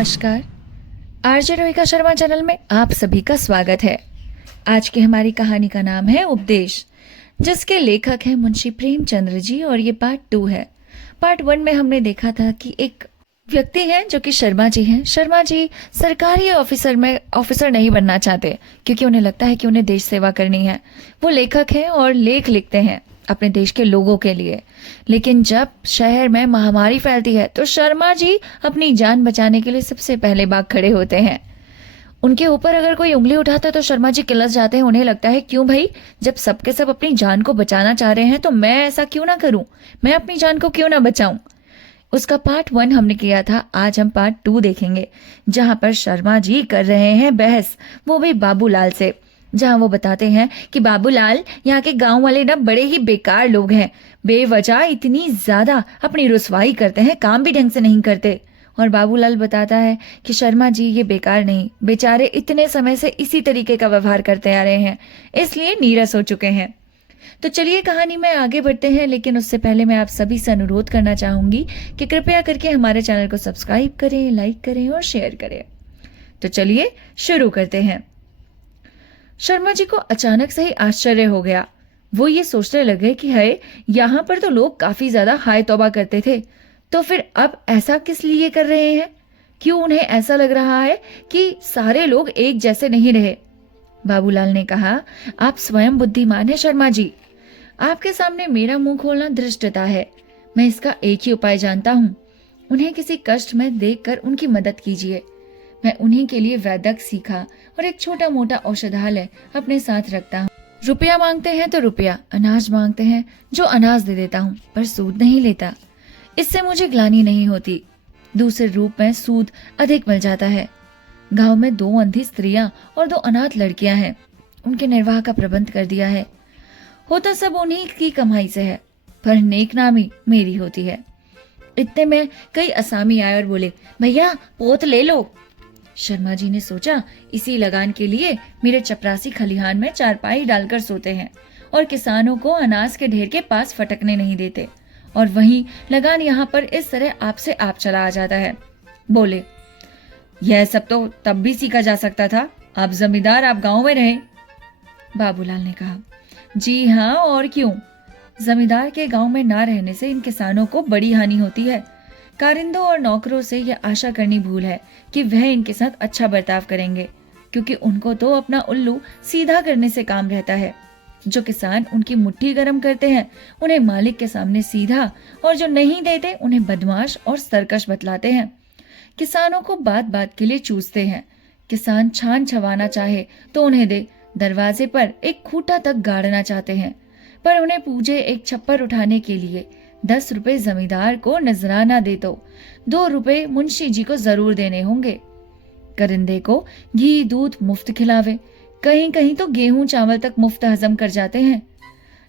नमस्कार। RJ रोहिका Sharma channel में आप सभी का स्वागत है। आज की हमारी कहानी का नाम है उपदेश, जिसके लेखक हैं मुंशी प्रेमचंद्र जी, और ये पार्ट 2 है। पार्ट 1 में हमने देखा था कि एक व्यक्ति हैं जो कि शर्मा जी हैं। शर्मा जी सरकारी ऑफिसर नहीं बनना चाहते, क्योंकि उन्हें लगता है कि उन्हें देश सेवा करनी है। वो लेखक हैं और लेख लिखते हैं अपने देश के लोगों के लिए। लेकिन जब शहर में महामारी फैलती है तो शर्मा जी अपनी जान बचाने के लिए सबसे पहले भाग खड़े होते हैं। उनके ऊपर अगर कोई उंगली उठाता है तो शर्मा जी किलस जाते हैं। उन्हें लगता है, क्यों भाई, जब सबके सब अपनी जान को बचाना चाह रहे हैं तो मैं ऐसा क्यों ना करूं, मैं अपनी जान को क्यों ना बचाऊं। उसका पार्ट 1 हमने किया था। आज हम पार्ट 2 देखेंगे, जहां पर शर्मा जी कर रहे हैं बहस, वो भी बाबूलाल से। जहां वो बताते हैं कि बाबूलाल, यहाँ के गांव वाले ना बड़े ही बेकार लोग हैं, बेवजह इतनी ज्यादा अपनी रुसवाई करते हैं, काम भी ढंग से नहीं करते। और बाबूलाल बताता है कि शर्मा जी ये बेकार नहीं, बेचारे इतने समय से इसी तरीके का व्यवहार करते आ रहे हैं, इसलिए नीरस हो चुके हैं। तो चलिए कहानी में आगे बढ़ते हैं, लेकिन उससे पहले मैं आप सभी से अनुरोध करना चाहूंगी कि कृपया करके हमारे चैनल को सब्सक्राइब करें, लाइक करें और शेयर करें। तो चलिए शुरू करते हैं। शर्मा जी को अचानक से ही आश्चर्य हो गया। वो ये सोचने लगे कि है, यहाँ पर तो लोग काफी ज्यादा हाय तौबा करते थे, तो फिर अब ऐसा किस लिए कर रहे हैं? क्यों उन्हें ऐसा लग रहा है कि सारे लोग एक जैसे नहीं रहे? बाबूलाल ने कहा, आप स्वयं बुद्धिमान हैं शर्मा जी। आपके सामने मेरा मुंह खोलना धृष्टता है। मैं इसका एक ही उपाय जानता हूँ। उन्हें किसी कष्ट में देखकर उनकी मदद कीजिए। मैं उन्हीं के लिए वैद्यक सीखा और एक छोटा मोटा औषधालय अपने साथ रखता हूँ। रुपया मांगते हैं तो रुपया, अनाज मांगते हैं जो अनाज दे देता हूँ, पर सूद नहीं लेता। इससे मुझे ग्लानि नहीं होती। दूसरे रूप में सूद अधिक मिल जाता है। गांव में 2 अंधी स्त्रियां और 2 अनाथ लड़कियां हैं। उनके निर्वाह का प्रबंध कर दिया है। होता सब उन्हीं की कमाई से है, पर नेकनामी मेरी होती है। इतने में कई असामी आए और बोले, भैया पोत ले लो। शर्मा जी ने सोचा, इसी लगान के लिए मेरे चपरासी खलिहान में चारपाई डालकर सोते हैं और किसानों को अनाज के ढेर के पास फटकने नहीं देते, और वहीं लगान यहाँ पर इस तरह आपसे आप चला आ जाता है। बोले, यह सब तो तब भी सीखा जा सकता था, आप जमींदार, आप गांव में रहे। बाबूलाल ने कहा, जी हाँ, और क्यों। जमींदार के गांव में ना रहने से इन किसानों को बड़ी हानि होती है। कारिंदों और नौकरों से यह आशा करनी भूल है कि वह इनके साथ अच्छा बर्ताव करेंगे, क्योंकि उनको तो अपना उल्लू सीधा करने से काम रहता है। जो किसान उनकी मुट्ठी गर्म करते हैं उन्हें मालिक के सामने सीधा, और जो नहीं देते उन्हें बदमाश और सरकश बतलाते हैं। किसानों को बात बात के लिए चूसते हैं। किसान छान छवाना चाहे तो उन्हें दे, दरवाजे पर एक खूंटा तक गाड़ना चाहते हैं, पर उन्हें पूजे एक छप्पर उठाने के लिए 10 रुपए जमींदार को नजराना दे तो 2 रुपए मुंशी जी को जरूर देने होंगे। करिंदे को घी दूध मुफ्त खिलावे, कहीं कहीं तो गेहूं चावल तक मुफ्त हजम कर जाते हैं।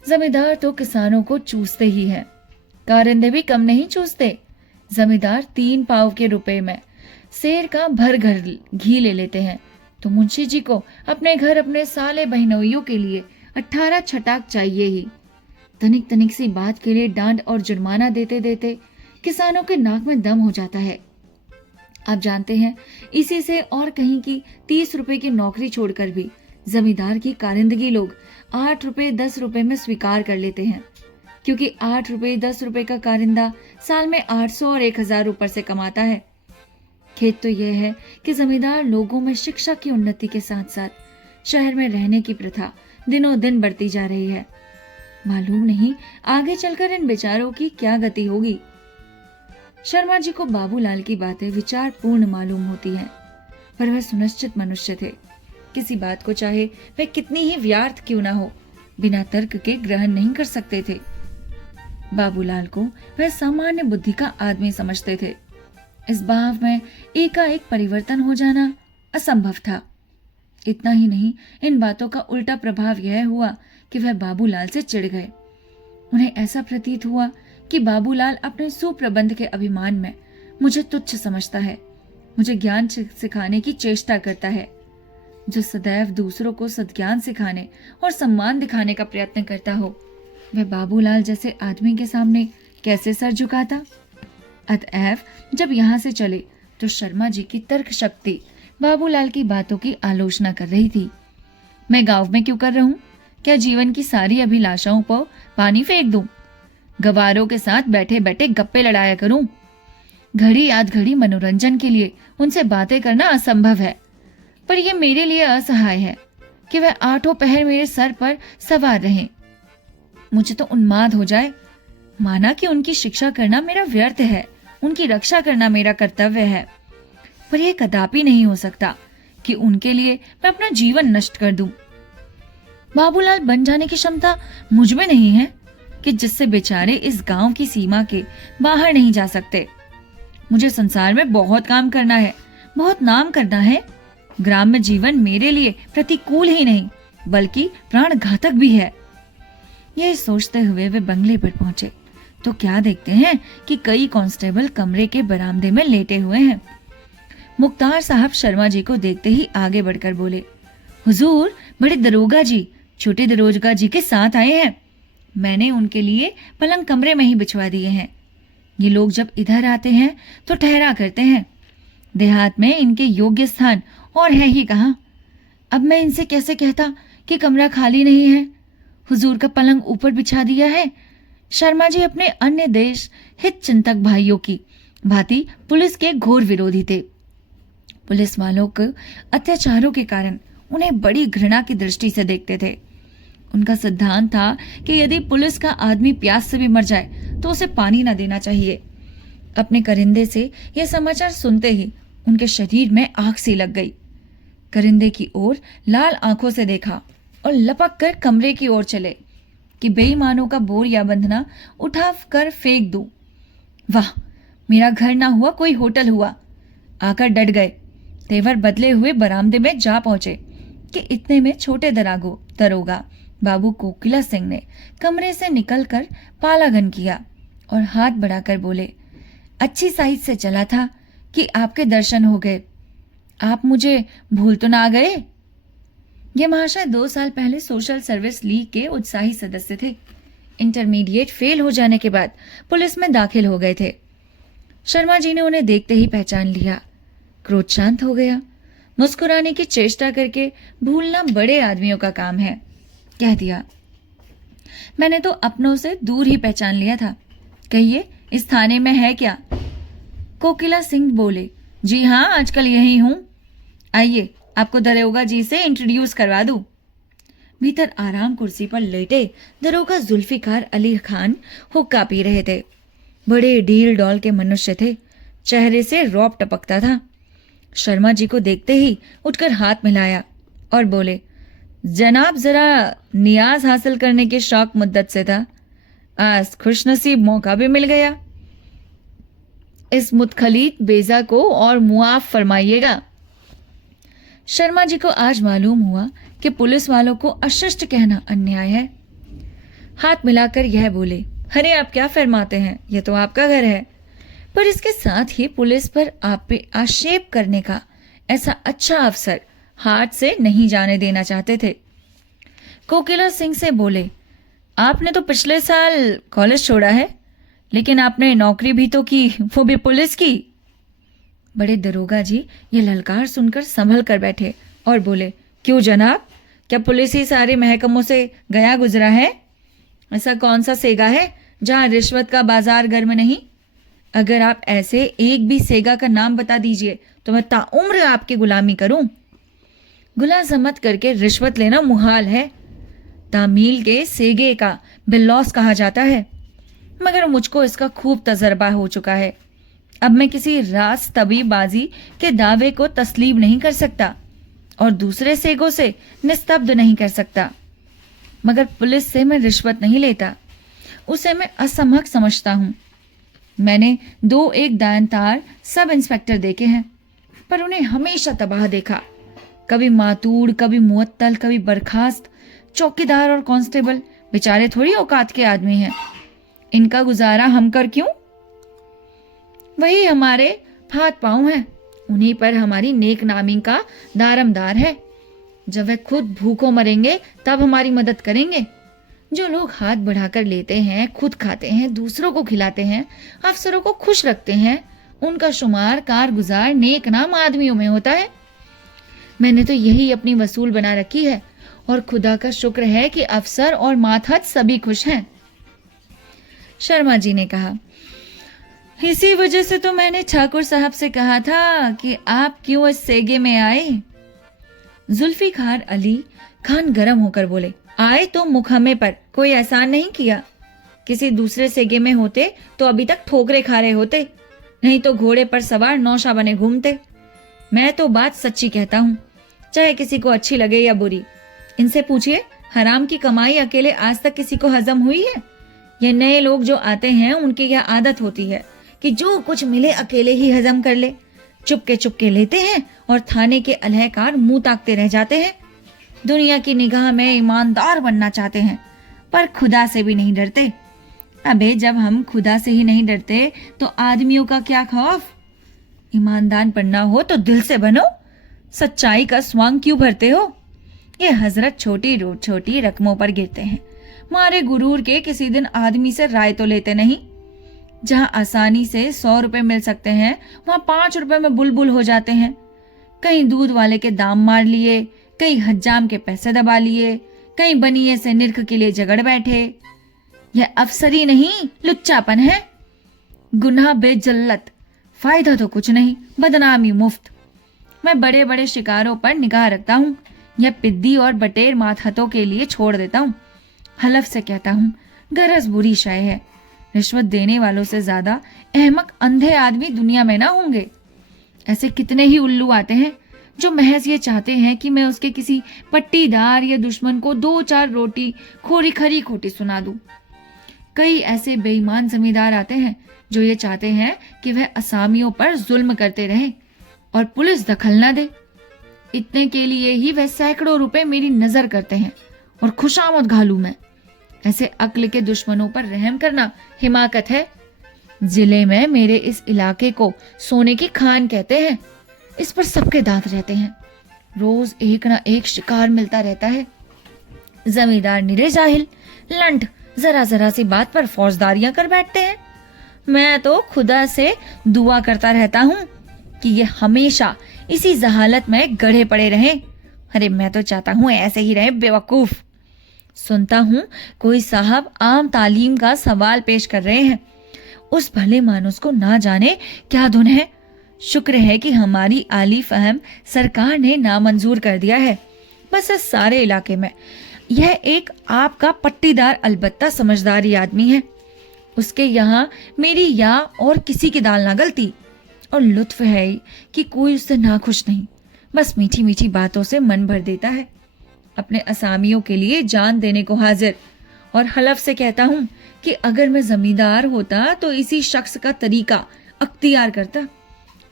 जमींदार तो किसानों को चूसते ही हैं। कारिंदे भी कम नहीं चूसते। जमींदार 3 पाव के रुपए में शेर का भर घर घी ले लेते हैं, तो मुंशी जी को अपने घर अपने साले बहनोइयों के लिए 18 छटाक चाहिए ही। तनिक तनिक सी बात के लिए डांड और जुर्माना देते देते किसानों के नाक में दम हो जाता है। आप जानते हैं, इसी से और कहीं की 30 रुपए की नौकरी छोड़कर भी जमींदार की कारिंदगी लोग 8 रुपए 10 रुपए में स्वीकार कर लेते हैं, क्योंकि 8 रुपए 10 रुपए का कारिंदा साल में 800 और 1000 ऊपर से कमाता है। खेत तो यह है कि जमींदार लोगों में शिक्षा की उन्नति के साथ साथ शहर में रहने की प्रथा दिनों दिन बढ़ती जा रही है। मालूम नहीं आगे चलकर इन बेचारों की क्या गति होगी। शर्मा जी को बाबूलाल की बातें विचारपूर्ण मालूम होती हैं, पर वह सुनिश्चित मनुष्य थे। किसी बात को चाहे वह कितनी ही व्यर्थ क्यों ना हो, बिना तर्क के ग्रहण नहीं कर सकते थे। बाबूलाल को वह सामान्य बुद्धि का आदमी समझते थे। इस भाव में एकाएक परिवर्तन हो जाना असंभव था। इतना ही नहीं, इन बातों का उल्टा प्रभाव यह हुआ कि वह बाबूलाल से चिढ़ गए। उन्हें ऐसा प्रतीत हुआ कि बाबूलाल अपने सुप्रबंध के अभिमान में मुझे तुच्छ समझता है, मुझे ज्ञान सिखाने की चेष्टा करता है। जो सदैव दूसरों को सद्ज्ञान सिखाने और सम्मान दिखाने का प्रयत्न करता हो, वह बाबूलाल जैसे आदमी के सामने कैसे सर झुकाता। अतएव जब यहाँ से चले तो शर्मा जी की तर्क शक्ति बाबूलाल की बातों की आलोचना कर रही थी। मैं गांव में क्यों कर रहा हूं? क्या जीवन की सारी अभिलाषाओं पर पानी फेंक दूं? गवारों के साथ बैठे बैठे गप्पे लड़ाया करूं? घड़ी आध घड़ी मनोरंजन के लिए उनसे बातें करना असंभव है, पर यह मेरे लिए असहाय है कि वह आठों पहर मेरे सर पर सवार रहें। मुझे तो उन्माद हो जाए। माना कि उनकी शिक्षा करना मेरा व्यर्थ है, उनकी रक्षा करना मेरा कर्तव्य है, पर यह कदापि नहीं हो सकता कि उनके लिए मैं अपना जीवन नष्ट कर दूं। बाबूलाल बन जाने की क्षमता मुझ में नहीं है कि जिससे बेचारे इस गांव की सीमा के बाहर नहीं जा सकते। मुझे संसार में बहुत काम करना है, बहुत नाम करना है। ग्राम्य जीवन मेरे लिए प्रतिकूल ही नहीं बल्कि प्राण घातक भी है। यह सोचते हुए वे बंगले पर पहुंचे तो क्या देखते हैं कि कई कांस्टेबल कमरे के बरामदे में लेटे हुए हैं। मुख्तार साहब शर्मा जी को देखते ही आगे बढ़कर बोले, हुजूर, बड़े दरोगा जी छोटे दरोगा जी के साथ आए हैं। मैंने उनके लिए पलंग कमरे में ही बिछवा दिए हैं। ये लोग जब इधर आते हैं तो ठहरा करते हैं। देहात में इनके योग्य स्थान और है ही कहाँ। अब मैं इनसे कैसे कहता कि कमरा खाली नहीं है? हुजूर का पलंग ऊपर बिछा दिया है। शर्मा जी अपने अन्य देश हित चिंतक भाइयों की भांति पुलिस के घोर विरोधी थे। पुलिस वालों के अत्याचारों के कारण उन्हें बड़ी घृणा की दृष्टि से देखते थे। उनका सिद्धांत था कि यदि पुलिस का आदमी प्यास से भी मर जाए तो उसे पानी न देना चाहिए। अपने करिंदे से यह समाचार सुनते ही उनके शरीर में आग सी लग गई। करिंदे की ओर लाल आंखों से देखा और लपक कर कमरे की ओर चले कि बेईमानों का बोर या बंधना उठा कर फेंक दूं। वाह, मेरा घर ना हुआ कोई होटल हुआ। आकर डट गए। तेवर बदले हुए बरामदे में जा पहुंचे कि इतने में छोटे दरोगा बाबू कोकिला सिंह ने कमरे से निकलकर पालागन किया और हाथ बढ़ाकर बोले, अच्छी साइड से चला था कि आपके दर्शन हो गए। आप मुझे भूल तो ना गए? ये महाशय 2 साल पहले सोशल सर्विस लीग के उत्साही सदस्य थे। इंटरमीडिएट फेल हो जाने के बाद पुलिस में दाखिल हो गए थे। शर्मा जी ने उन्हें देखते ही पहचान लिया। क्रोध शांत हो गया। मुस्कुराने की चेष्टा करके भूलना बड़े आदमियों का काम है। कह दिया, मैंने तो अपनों से दूर ही पहचान लिया था। कहिए, इस थाने में है क्या? कोकिला सिंह बोले, जी हाँ, आजकल यही हूं। आइए, आपको दरोगा जी से इंट्रोड्यूस करवा दूं। भीतर आराम कुर्सी पर लेटे दरोगा जुल्फिकार अली खान हुक्का पी रहे थे। बड़े डील डॉल के मनुष्य थे। चेहरे से रौब टपकता था। शर्मा जी को देखते ही उठकर हाथ मिलाया और बोले, जनाब, जरा नियाज हासिल करने के शौक मुद्दत से था। आज खुशनसीब मौका भी मिल गया। इस मुतखलीत बेजा को और मुआफ फरमाइएगा। शर्मा जी को आज मालूम हुआ कि पुलिस वालों को अशिष्ट कहना अन्याय है। हाथ मिलाकर यह बोले, अरे आप क्या फरमाते हैं, यह तो आपका घर है। पर इसके साथ ही पुलिस पर आप पे आक्षेप करने का ऐसा अच्छा अवसर हाथ से नहीं जाने देना चाहते थे। कोकिला सिंह से बोले, आपने तो पिछले साल कॉलेज छोड़ा है, लेकिन आपने नौकरी भी तो की, वो भी पुलिस की। बड़े दरोगा जी ये ललकार सुनकर संभल कर बैठे और बोले, क्यों जनाब, क्या पुलिस ही सारे महकमों से गया गुजरा है? ऐसा कौन सा सेगा है जहां रिश्वत का बाजार गर्म नहीं? अगर आप ऐसे एक भी सेगा का नाम बता दीजिए तो मैं ताउम्र आपकी गुलामी करूं। गुलाजमत करके रिश्वत लेना मुहाल है। तामील के सेगे का बिल्लौस कहा जाता है, मगर मुझको इसका खूब तजर्बा हो चुका है। अब मैं किसी रास तबीबाजी के दावे को तस्लीम नहीं कर सकता और दूसरे सेगों से निस्तब्ध नहीं कर सकता। मगर पुलिस से मैं रिश्वत नहीं लेता, उसे मैं असमहक समझता हूं। मैंने 2-1 दानतार सब इंस्पेक्टर देखे हैं, पर उन्हें हमेशा तबाह देखा। कभी मातूड़, कभी मुअत्तल, कभी बर्खास्त। चौकीदार और कांस्टेबल बेचारे थोड़ी औकात के आदमी हैं। इनका गुजारा हम कर क्यों? वही हमारे हाथ पांव हैं, उन्हीं पर हमारी नेक नामी का दारमदार है। जब वे खुद भूखों मरेंगे तब हमारी मदद करेंगे। जो लोग हाथ बढ़ाकर लेते हैं, खुद खाते हैं, दूसरों को खिलाते हैं, अफसरों को खुश रखते हैं उनका शुमार कारगुजार नेक नाम आदमियों में होता है। मैंने तो यही अपनी वसूल बना रखी है और खुदा का शुक्र है कि अफसर और मातहत सभी खुश हैं। शर्मा जी ने कहा, इसी वजह से तो मैंने ठाकुर साहब से कहा था कि आप क्यों इस सेगे में आए। जुल्फिकार अली खान गरम होकर बोले, आए तो मुखहमे पर, कोई एहसान नहीं किया। किसी दूसरे सेगे में होते तो अभी तक ठोकरे खा रहे होते, नहीं तो घोड़े पर सवार नौशा बने घूमते। मैं तो बात सच्ची कहता हूँ, चाहे किसी को अच्छी लगे या बुरी। इनसे पूछिए, हराम की कमाई अकेले आज तक किसी को हजम हुई है? ये नए लोग जो आते हैं उनकी यह आदत होती है कि जो कुछ मिले अकेले ही हजम कर ले। चुपके चुपके लेते हैं और थाने के अलहकार मुंह ताकते रह जाते हैं। दुनिया की निगाह में ईमानदार बनना चाहते हैं, पर खुदा से भी नहीं डरते। अबे जब हम खुदा से ही नहीं डरते तो आदमियों का क्या खौफ? ईमानदार बनना हो तो दिल से बनो, सच्चाई का स्वांग क्यों भरते हो? ये हजरत छोटी रकमों पर गिरते हैं, मारे गुरूर के किसी दिन आदमी से राय तो लेते नहीं। जहां आसानी से 100 रुपए मिल सकते हैं वहां 5 रुपए में बुलबुल हो जाते हैं। कहीं दूध वाले के दाम मार लिए, कहीं हज्जाम के पैसे दबा लिए, कहीं बनिए से निरख के लिए झगड़ बैठे। यह अफसरी नहीं, लुच्चापन है। गुनाह बेजल्लत, फायदा तो कुछ नहीं, बदनामी मुफ्त। मैं बड़े बड़े शिकारों पर निगाह रखता हूँ, यह पिद्दी और बटेर मातहतों के लिए छोड़ देता हूँ। हलफ से कहता हूँ, गरज बुरी शय है। रिश्वत देने वालों से ज्यादा अहमक अंधे आदमी दुनिया में ना होंगे। ऐसे कितने ही उल्लू आते हैं जो महज ये चाहते हैं कि मैं उसके किसी पट्टीदार या दुश्मन को 2-4 रोटी खोरी खरी खोटी सुना दूं। कई ऐसे बेईमान जमींदार आते हैं जो ये चाहते हैं कि वह असामियों पर जुल्म करते रहे और पुलिस दखल ना दे। इतने के लिए ही वह सैकड़ों रुपए मेरी नजर करते हैं और खुशामद घालू मैं। ऐसे अक्ल के दुश्मनों पर रहम करना हिमाकत है। जिले में मेरे इस इलाके को सोने की खान कहते हैं। इस पर सबके दांत रहते हैं। रोज एक ना एक शिकार मिलता रहता है। जमींदार निरे जाहिल, लंठ, जरा जरा सी बात पर फौजदारियां कर बैठते हैं। मैं तो खुदा से दुआ करता रहता हूँ कि ये हमेशा इसी जहालत में गड़े पड़े रहें। अरे मैं तो चाहता हूँ ऐसे ही रहे बेवकूफ। सुनता हूँ कोई साहब आम तालीम का सवाल पेश कर रहे हैं। उस भले मानुस को ना जाने क्या धुन है। शुक्र है कि हमारी आली फहम सरकार ने नामंजूर कर दिया है। बस इस सारे इलाके में यह एक आपका पट्टीदार अलबत्ता समझदारी आदमी है। उसके यहाँ मेरी या और किसी की दाल ना गलती। और लुत्फ है कि कोई उससे नाखुश नहीं, बस मीठी मीठी बातों से मन भर देता है। अपने असामियों के लिए जान देने को हाजिर। और हलफ से कहता हूँ कि अगर मैं जमींदार होता तो इसी शख्स का तरीका अख्तियार करता।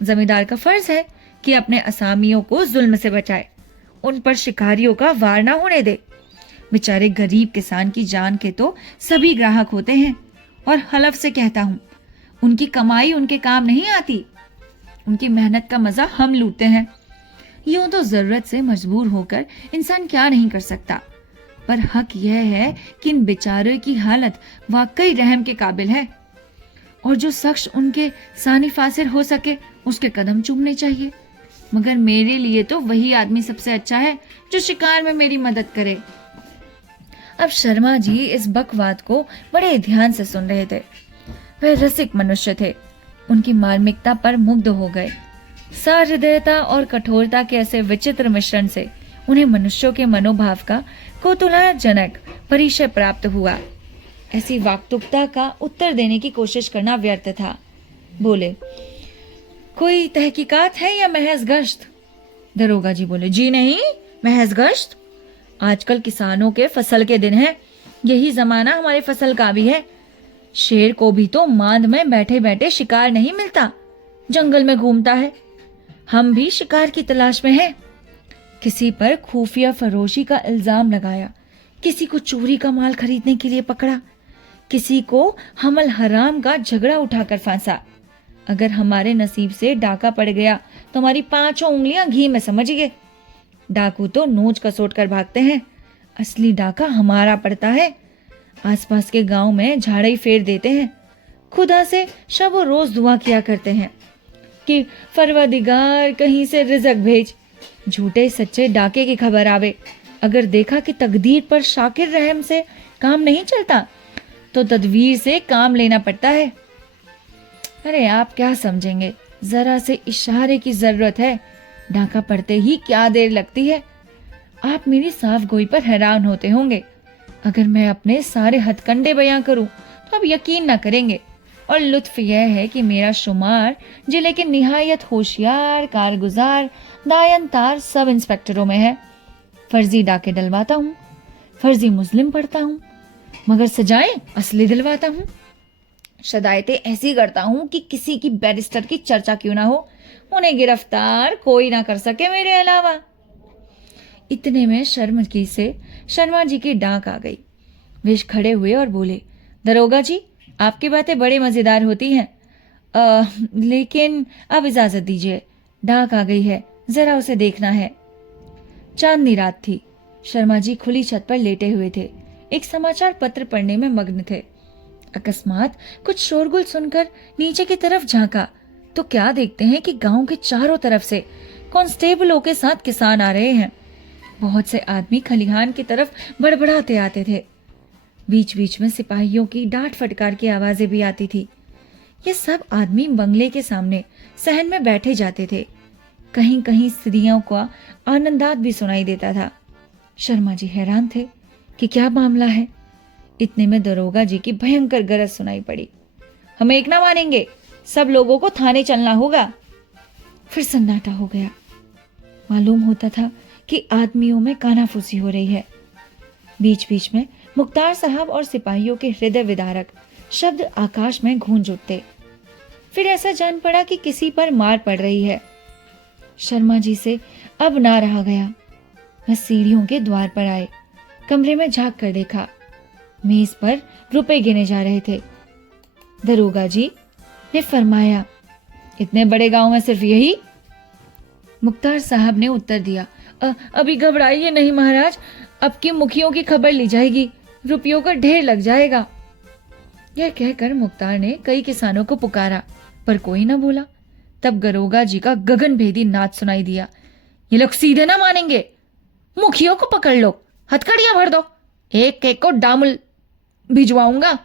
जमींदार का फर्ज है कि अपने असामियों को जुल्म से बचाए, उन पर शिकारियों का वार ना होने दे। बेचारे गरीब किसान की जान के तो सभी ग्राहक होते हैं। और हलफ से कहता हूँ, उनकी कमाई उनके काम नहीं आती। उनकी मेहनत का मजा हम लूटते हैं। यूं तो जरूरत से मजबूर होकर इंसान क्या नहीं कर सकता, पर हक यह है कि इन बेचारों की हालत वाकई रहम के काबिल है। और जो शख्स उनके सानी फासिर हो सके उसके कदम चूमने चाहिए। मगर मेरे लिए तो वही आदमी सबसे अच्छा है जो शिकार में मेरी मदद करे। अब शर्मा जी इस बकवाद को बड़े ध्यान से सुन रहे थे। वह रसिक मनुष्य थे। उनकी मार्मिकता पर मुग्ध हो गए। सहृदयता और कठोरता के ऐसे विचित्र मिश्रण से उन्हें मनुष्यों के मनोभाव का कौतूहलजनक परिचय प्राप्त हुआ। ऐसी वाक्तुकता का उत्तर देने की कोशिश करना व्यर्थ था। बोले, कोई तहकीकात है या महज गश्त? दरोगा जी बोले, जी नहीं, महज गश्त। आजकल किसानों के फसल के दिन है। यही जमाना हमारे फसल का भी है। शेर को भी तो मांद में बैठे बैठे शिकार नहीं मिलता, जंगल में घूमता है। हम भी शिकार की तलाश में हैं। किसी पर खुफिया फरोशी का इल्जाम लगाया, किसी को चोरी का माल खरीदने के लिए पकड़ा, किसी को हमल हराम का झगड़ा उठाकर फांसा। अगर हमारे नसीब से डाका पड़ गया तो हमारी 5 उंगलियां घी में समझिए। डाकू तो नोच कसोट कर भागते हैं, असली डाका हमारा पड़ता है। आसपास के गांव में झाड़े फेर देते हैं। खुदा से शब और रोज दुआ किया करते हैं कि फरवरदिगार कहीं से रिज़्क भेज, झूठे सच्चे डाके की खबर आवे। अगर देखा कि तकदीर पर शाकिर रहम से काम नहीं चलता तो तदवीर से काम लेना पड़ता है। अरे आप क्या समझेंगे, जरा से इशारे की जरूरत है, डाका पड़ते ही क्या देर लगती है। आप मेरी साफ गोई पर हैरान होते होंगे। अगर मैं अपने सारे हथकंडे बयां करूं तो आप यकीन न करेंगे। और लुत्फ यह है कि मेरा शुमार जिले के निहायत होशियार, कारगुजार, दायनतार सब इंस्पेक्टरों में है। फर्जी डाके डलवाता हूँ, फर्जी मुस्लिम पढ़ता हूँ, मगर सजाएं असली दिलवाता हूँ। शदायतें ऐसी करता हूँ कि किसी की बैरिस्टर की चर्चा क्यों ना हो, उन्हें गिरफ्तार कोई ना कर सके मेरे अलावा। इतने में शर्मा जी की डाक आ गई। वे खड़े हुए और बोले, दरोगा जी, आपकी बातें बड़ी मजेदार होती हैं, लेकिन अब इजाजत दीजिए, डाक आ गई है, जरा उसे देखना है। चांदनी रात थी। शर्मा जी खुली छत पर लेटे हुए थे, एक समाचार पत्र पढ़ने में मग्न थे। अकस्मात कुछ शोरगुल सुनकर नीचे की तरफ झांका तो क्या देखते हैं कि गांव के चारों तरफ से कांस्टेबलों के साथ किसान आ रहे हैं। बहुत से आदमी खलिहान की तरफ बड़बड़ाते आते थे। बीच बीच में सिपाहियों की डांट फटकार की आवाजें भी आती थी। ये सब आदमी बंगले के सामने सहन में बैठे जाते थे। कहीं कहीं स्त्रियों का आनंदात भी सुनाई देता था। शर्मा जी हैरान थे कि क्या मामला है। इतने में दरोगा जी की भयंकर गरज सुनाई पड़ी, हम एक ना मानेंगे, सब लोगों को थाने चलना होगा। फिर सन्नाटा हो गया। मालूम होता था कि आदमियों में कानाफूसी हो रही है। बीच बीच में मुख्तार साहब और सिपाहियों के हृदय विदारक शब्द आकाश में गूंज उठते। फिर ऐसा जान पड़ा कि किसी पर मार पड़ रही है। शर्मा जी से अब ना रहा गया। वह सीढ़ियों के द्वार पर आए, कमरे में झांक कर देखा। मेज पर रुपए गिने जा रहे थे। दरोगा जी ने फरमाया, इतने बड़े गांव में सिर्फ यही? मुख्तार साहब ने उत्तर दिया, अभी घबराइए नहीं महाराज, अब की मुखियों की खबर ली जाएगी, रुपयों का ढेर लग जाएगा। यह कहकर मुख्तार ने कई किसानों को पुकारा, पर कोई न बोला। तब दरोगा जी का गगनभेदी नाद सुनाई दिया, ये लोग सीधे ना मानेंगे, मुखियों को पकड़ लो, हथकड़ियां भर दो, एक एक को डामुल भिजवाऊंगा।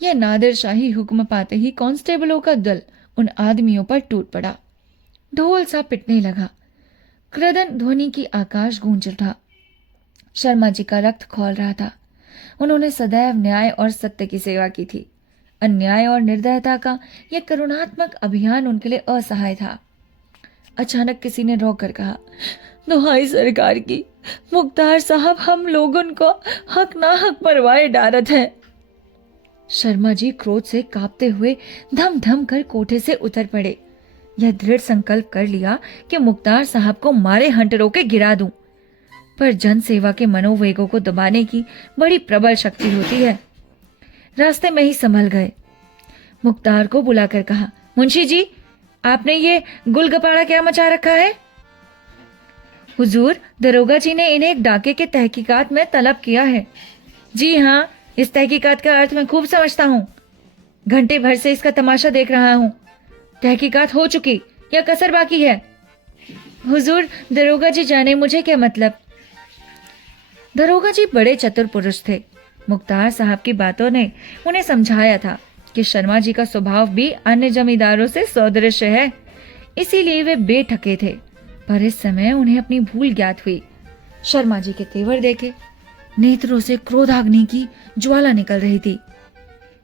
यह नादिर शाही हुक्म पाते ही कांस्टेबलों का दल उन आदमियों पर टूट पड़ा। ढोल सा पिटने लगा। क्रदन ध्वनि की आकाश गूंज उठा। शर्मा जी का रक्त खौल रहा था। उन्होंने सदैव न्याय और सत्य की सेवा की थी। अन्याय और निर्दयता का यह करुणात्मक अभियान उनके लिए असहाय था। अचानक किसी ने रोककर कहा, दुहाई सरकार की, मुख्तार साहब हम लोगों को हक ना हक परवाए डारत है। शर्मा जी क्रोध से कांपते हुए धम धम कर कोठे से उतर पड़े। यह दृढ़ संकल्प कर लिया कि मुख्तार साहब को मारे हंटरों के गिरा दूं, पर जन सेवा के मनोवेगों को दबाने की बड़ी प्रबल शक्ति होती है। रास्ते में ही संभल गए। मुख्तार को बुलाकर कहा, मुंशी जी, आपने ये गुलगपाड़ा क्या मचा रखा है? हुजूर, दरोगा जी ने इन्हें एक डाके के तहकीकात में तलब किया है। जी हाँ, इस तहकीकात का अर्थ मैं खूब समझता हूँ। घंटे भर से इसका तमाशा देख रहा हूँ। तहकीकात हो चुकी या कसर बाकी है? हुजूर, दरोगा जी जाने मुझे क्या मतलब। दरोगा जी बड़े चतुर पुरुष थे। मुख्तार साहब की बातों ने उन्हें समझाया था कि शर्मा जी का स्वभाव भी अन्य जमींदारों से सदृश है, इसीलिए वे बेठके थे। पर इस समय उन्हें अपनी भूल ज्ञात हुई। शर्मा जी के तेवर देखे, नेत्रों से क्रोधाग्नि की ज्वाला निकल रही थी।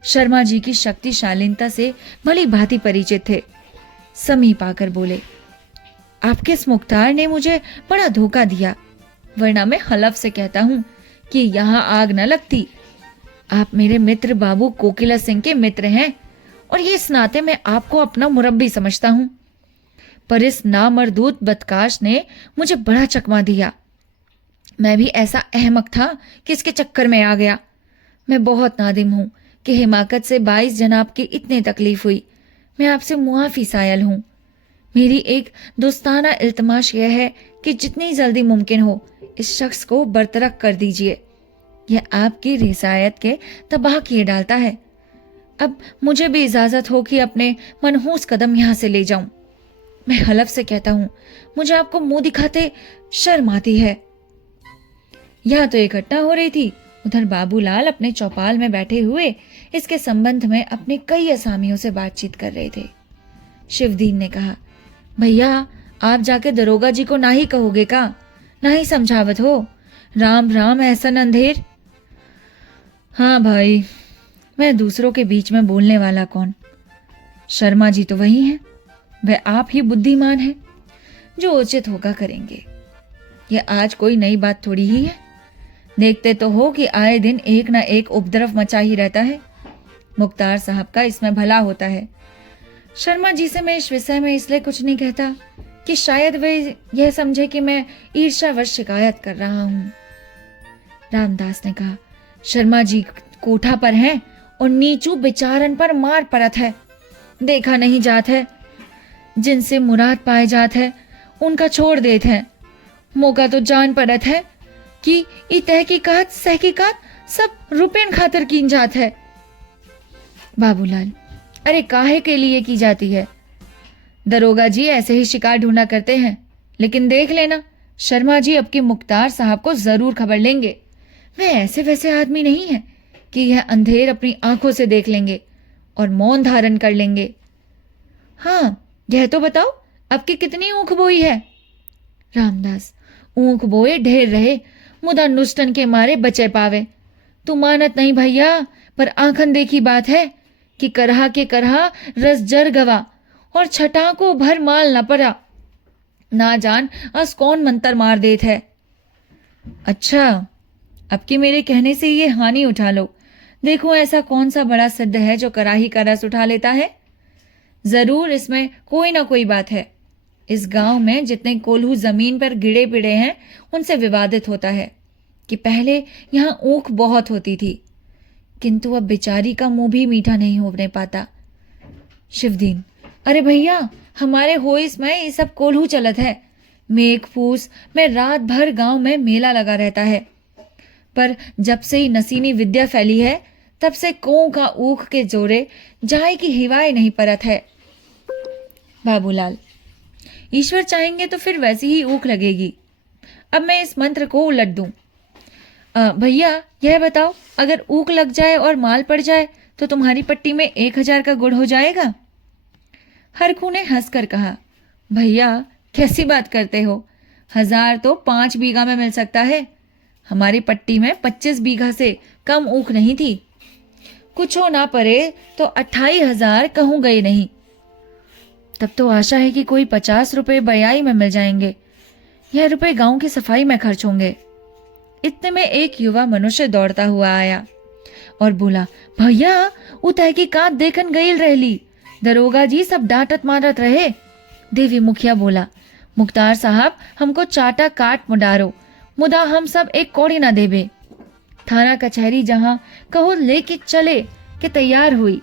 शर्मा जी की शक्तिशालीनता से भली भांति परिचित थे। समीप आकर बोले, आपके इस मुख्तार ने मुझे बड़ा धोखा दिया, वरना मैं हलफ से कहता हूँ कि यहाँ आग न लगती। आप मेरे मित्र बाबू कोकिला सिंह के मित्र हैं और ये इस नाते मैं आपको अपना मुरब्बी समझता हूँ। पर इस नामर्दूत बदकाश ने मुझे बड़ा चकमा दिया। मैं भी ऐसा अहमक था कि इसके चक्कर में आ गया। मैं बहुत नादिम हूँ कि हिमाकत से 22 जनाब की इतनी तकलीफ हुई। मैं आपसे मुआफी सायल हूँ। मेरी एक दोस्ताना इल्तमाश यह है कि जितनी जल्दी मुमकिन हो इस शख्स को बरतरफ कर दीजिए। यह आपकी रिसायत के तबाह किए डालता है। अब मुझे भी इजाजत हो कि अपने मनहूस कदम यहाँ से ले जाऊं। मैं हलफ से कहता हूं, मुझे आपको मुंह दिखाते शर्म आती है। यहाँ तो एक घटना हो रही थी, उधर बाबूलाल अपने चौपाल में बैठे हुए इसके संबंध में अपने कई असामियों से बातचीत कर रहे थे। शिवदीन ने कहा, भैया आप जाके दरोगा जी को ना ही कहोगे का, ना ही समझावत हो। राम राम एहसन अंधेर। हाँ भाई, मैं दूसरों के बीच में बोलने वाला कौन। शर्मा जी तो वही हैं, वह आप ही बुद्धिमान हैं, जो उचित होगा करेंगे। यह आज कोई नई बात थोड़ी ही है। देखते तो हो कि आए दिन एक ना एक उपद्रव मचा ही रहता है। मुख्तार साहब का इसमें भला होता है। शर्मा जी से मैं इस विषय में इसलिए कुछ नहीं कहता कि शायद वे यह समझे कि मैं ईर्ष्यावश शिकायत कर रहा हूं। रामदास ने कहा, शर्मा जी कोठा पर हैं और नीचू बेचारन पर मार पड़त है। देखा नहीं जात है, जिनसे मुराद पाए जात है उनका छोड़ देते हैं। मौका तो जान पड़त है कि ई तहकीकात सहकीकात सब रुपयन खातर कीन जात है। बाबूलाल, अरे काहे के लिए की जाती है? दरोगा जी ऐसे ही शिकार ढूंढा करते हैं, लेकिन देख लेना शर्मा जी अब के मुख्तार साहब को जरूर खबर लेंगे। वे ऐसे वैसे आदमी नहीं है कि यह अंधेर अपनी आंखों से देख लेंगे और मौन धारण कर लेंगे। हाँ, यह तो बताओ अब की कितनी ऊख बोई है? रामदास, ऊख बोए ढेर रहे, मुदा नुष्टन के मारे बचे पावे। तू मानत नहीं भैया, पर आंखन देखी बात है कि करहा के करहा रस जर गवा और छटा को भर माल न पड़ा। ना जान अस कौन मंतर मार देत है। अच्छा, अब की मेरे कहने से ये हानि उठा लो। देखो ऐसा कौन सा बड़ा सिद्ध है जो कराही का रस उठा लेता है। जरूर इसमें कोई ना कोई बात है। इस गांव में जितने कोल्हू जमीन पर गिरे पिड़े हैं उनसे विवादित होता है कि पहले यहां ऊख बहुत होती थी, किंतु अब बेचारी का मुंह भी मीठा नहीं होने पाता। शिवदीन, अरे भैया हमारे होइस में ये सब कोल्हू चलत है। मेघ फूस में रात भर गांव में मेला लगा रहता है, पर जब से ही नसीनी विद्या फैली है तब से कों का ऊख के जोरे जाए की हिवाए नहीं परत है। बाबूलाल, ईश्वर चाहेंगे तो फिर वैसी ही ऊख लगेगी। अब मैं इस मंत्र को उलट दूं। भैया यह बताओ, अगर ऊख लग जाए और माल पड़ जाए तो तुम्हारी पट्टी में 1000 का गुड़ हो जाएगा? हरखू ने हंसकर कहा, भैया कैसी बात करते हो? 1000 तो 5 बीघा में मिल सकता है। हमारी पट्टी में 25 बीघा से कम ऊख नहीं थी। कुछ हो ना पड़े तो 28,000 कहूं गए नहीं। तब तो आशा है कि कोई 50 रुपए बयाई में मिल जाएंगे। यह रुपए गांव की सफाई में खर्च होंगे। इतने में एक युवा मनुष्य दौड़ता हुआ आया और बोला, भैया उ तहकीकात देखन गईल रहली। दरोगा जी सब डांटत मारत रहे। देवी मुखिया बोला, मुख्तार साहब हमको चाटा काट मुडारो, मुदा हम सब एक कौड़ी ना देबे। थाना कचहरी जहां कहो लेके चले के तैयार हुई।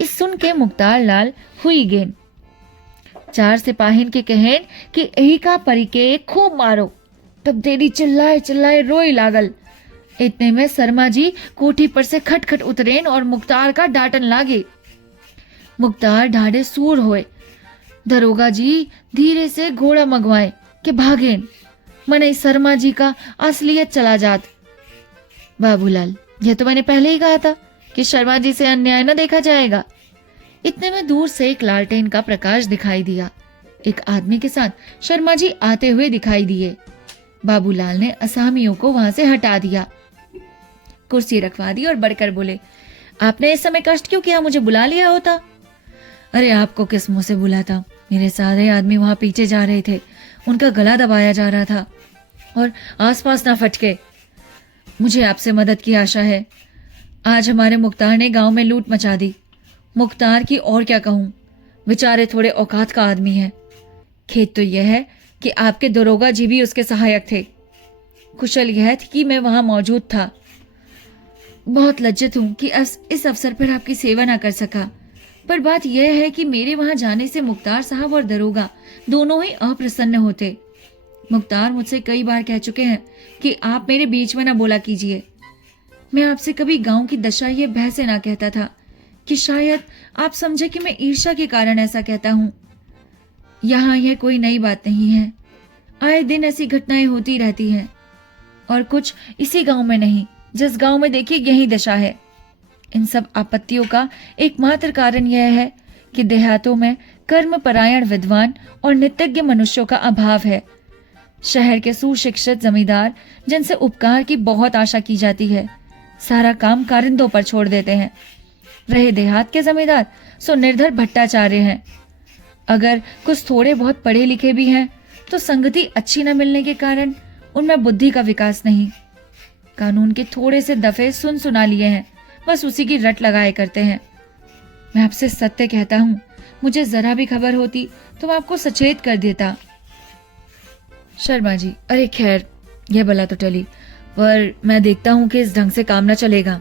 इस सुन के मुख्तार लाल हुई गेन। 4 सिपाहीन के कहेन कि यही का परिके खूब मारो। तब देरी चिल्लाए चिल्लाए रोई लागल। इतने में शर्मा जी कोठी पर से खटखट उतरेन और मुख्तार का डांटन लागे। मुख्तार ढाढ़े सूर होए। दरोगा जी धीरे से घोड़ा मंगवाए के भागेन। मने शर्मा जी का असलियत चला जात। बाबूलाल, यह तो मैंने पहले ही कहा था कि शर्मा जी से अन्याय न देखा जाएगा। इतने में दूर से एक लालटेन का प्रकाश दिखाई दिया। एक आदमी के साथ शर्मा जी आते हुए दिखाई दिए। बाबूलाल ने असामियों को वहां से हटा दिया, कुर्सी रखवा दी और बढ़कर बोले, आपने इस समय कष्ट क्यों किया? मुझे बुला लिया होता। अरे आपको किस मुंह से बुलाता? मेरे सारे आदमी वहां पीछे जा रहे थे, उनका गला दबाया जा रहा था। और आसपास ना फटके। मुझे आपसे मदद की आशा है। आज हमारे मुख्तार ने गांव में लूट मचा दी। मुख्तार की और क्या कहूं, बेचारे थोड़े औकात का आदमी है। खेत तो यह है कि आपके दरोगा जी भी उसके सहायक थे। कुशल यह थी कि मैं वहां मौजूद था। बहुत लज्जित हूं कि इस अवसर पर आपकी सेवा ना कर सका, पर बात यह है कि मेरे वहां जाने से मुख्तार साहब और दरोगा दोनों ही अप्रसन्न होते। मुख्तार मुझसे कई बार कह चुके हैं कि आप मेरे बीच में ना बोला कीजिए। मैं आपसे कभी गांव की दशा ये भय से ना कहता था कि शायद आप समझे कि मैं ईर्ष्या के कारण ऐसा कहता हूं। यहाँ यह कोई नई बात नहीं है, आए दिन ऐसी घटनाएं होती रहती हैं, और कुछ इसी गांव में नहीं, जिस गांव में देखिए यही दशा है। इन सब आपत्तियों का एकमात्र कारण यह है कि देहातों में कर्मपरायण विद्वान और नित्यज्ञ मनुष्यों का अभाव है। शहर के सुशिक्षित जमींदार, जिनसे उपकार की बहुत आशा की जाती है, सारा काम कारिंदों पर छोड़ देते हैं। रहे देहात के जमींदार सो निर्धर भट्टाचार्य हैं। अगर कुछ थोड़े बहुत पढ़े लिखे भी हैं तो संगति अच्छी न मिलने के कारण उनमें बुद्धि का विकास नहीं। कानून के थोड़े से दफे सुना लिए हैं, बस उसी की रट लगाए करते हैं। मैं आपसे सत्य कहता हूं, मुझे जरा भी खबर होती तो मैं आपको सचेत कर देता। शर्मा जी, अरे खैर, यह भला तो टली, पर मैं देखता हूं कि इस ढंग से काम न चलेगा।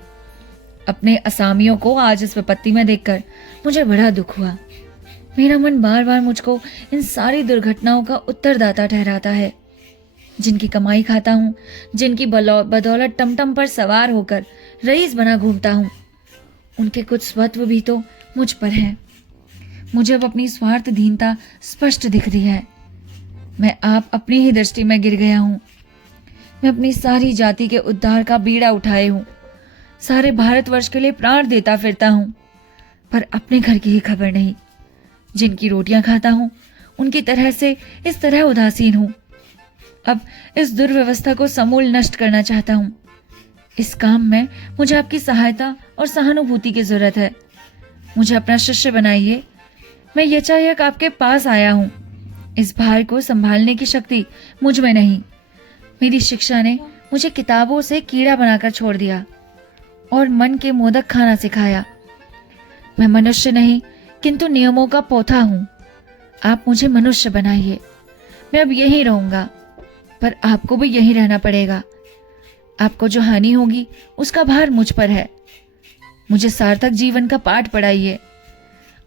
अपने असामियों को आज इस विपत्ति में देखकर मुझे बड़ा दुख हुआ। मेरा मन बार बार मुझको इन सारी दुर्घटनाओं का उत्तरदाता ठहराता है। जिनकी कमाई खाता हूँ, जिनकी बदौलत टमटम पर सवार होकर रईस बना घूमता हूँ, उनके कुछ स्वत्व भी तो मुझ पर हैं। मुझे अब अपनी स्वार्थहीनता स्पष्ट दिख रही है। मैं आप अपनी ही दृष्टि में गिर गया हूँ। मैं अपनी सारी जाति के उद्धार का बीड़ा उठाए हूँ, सारे भारतवर्ष के लिए प्राण देता फिरता हूँ, पर अपने घर की ही खबर नहीं। जिनकी रोटियां खाता हूँ, उनकी तरह से इस तरह उदासीन हूँ। अब इस दुर्व्यवस्था को समूल नष्ट करना चाहता हूँ। इस काम में मुझे आपकी सहायता और सहानुभूति की जरूरत है। मुझे अपना शिष्य बनाइए। मैं यचायक आपके पास आया हूँ। इस भार को संभालने की शक्ति मुझ में नहीं। मेरी शिक्षा ने मुझे किताबों से कीड़ा बनाकर छोड़ दिया और मन के मोदक खाना सिखाया। मैं मनुष्य नहीं, किंतु नियमों का पोथा हूं। आप मुझे मनुष्य बनाइए। मैं अब यहीं रहूंगा, पर आपको भी यहीं रहना पड़ेगा। आपको जो हानि होगी उसका भार मुझ पर है। मुझे सार्थक जीवन का पाठ पढ़ाइए।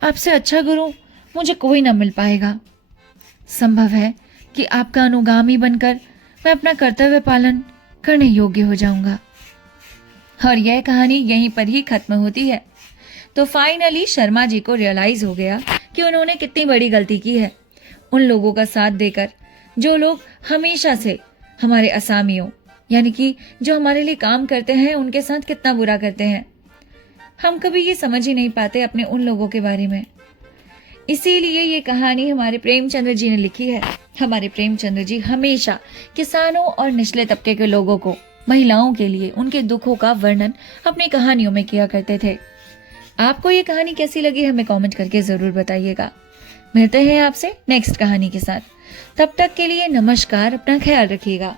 आपसे अच्छा गुरु मुझे कोई न मिल पाएगा। संभव है कि आपका अनुगामी बनकर मैं अपना कर्तव्य पालन करने योग्य हो जाऊंगा। और यह कहानी यहीं पर ही खत्म होती है। तो फाइनली शर्मा जी को रियलाइज हो गया कि उन्होंने कितनी बड़ी गलती की है, उन लोगों का साथ देकर जो लोग हमेशा से हमारे असामियों, यानी कि जो हमारे लिए काम करते हैं, उनके साथ कितना बुरा करते हैं। हम कभी ये समझ ही नहीं पाते अपने उन लोगों के बारे में। इसीलिए ये कहानी हमारे प्रेमचंद्र जी ने लिखी है। हमारे प्रेमचंद्र जी हमेशा किसानों और निचले तबके के लोगों को, महिलाओं के लिए उनके दुखों का वर्णन अपनी कहानियों में किया करते थे। आपको ये कहानी कैसी लगी हमें कमेंट करके जरूर बताइएगा। मिलते हैं आपसे नेक्स्ट कहानी के साथ। तब तक के लिए नमस्कार, अपना ख्याल रखिएगा।